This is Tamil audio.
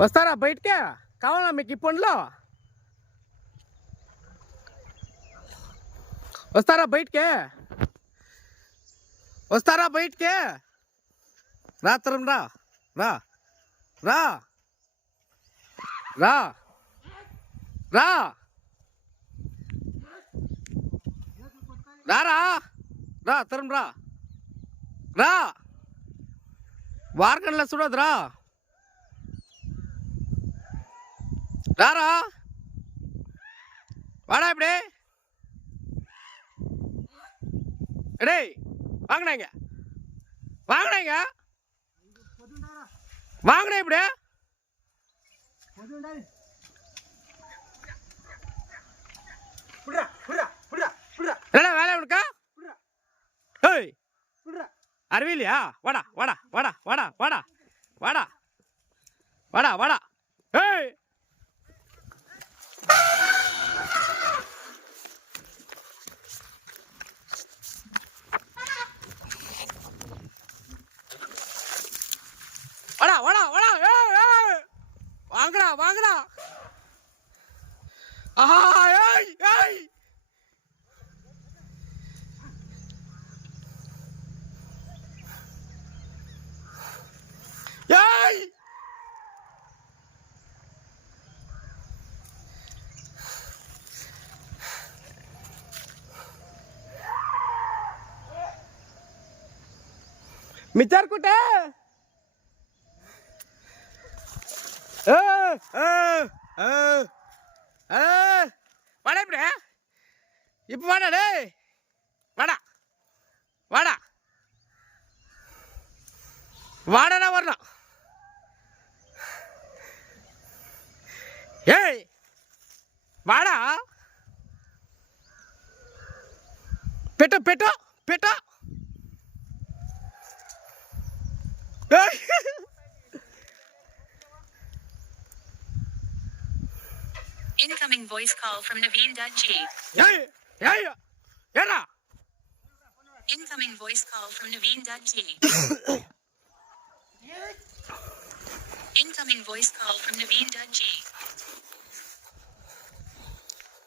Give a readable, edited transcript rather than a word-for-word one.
వస్తారా బయటికే? కావాలా మీకు ఈ పండ్లు? వస్తారా బయటికే? వస్తారా బయటికే? రాత్రం రా రా రా రా రా రారా రా తరం రా రా వారకన్ల చూడదురా రారా வாடா இப்படி டேய் வாங்கடாங்க வாங்கடாங்க வாங்கடா இப்படி என்னடா வேலை உனக்கா? ஏய் அறிவில்லையா? வாடா வாடா வாடா வாடா வாடா வாடா வாடா வாடா ஏய் வாடா வாடா வாடா ஏய் வாங்கடா வாங்கடா ஆஹா ஏய் ஏய் ஏய் மிச்சார் குட்டே வாடா இப்படி இப்போ வாடா டேய் வாடா வாடா வாடா வரணும் ஏய் வாடா పెట్టు పెట్టు పెట్టు Incoming voice call from Naveen G. Hey, hey, yeah. Incoming voice call from Naveen G. Incoming voice call from Naveen G.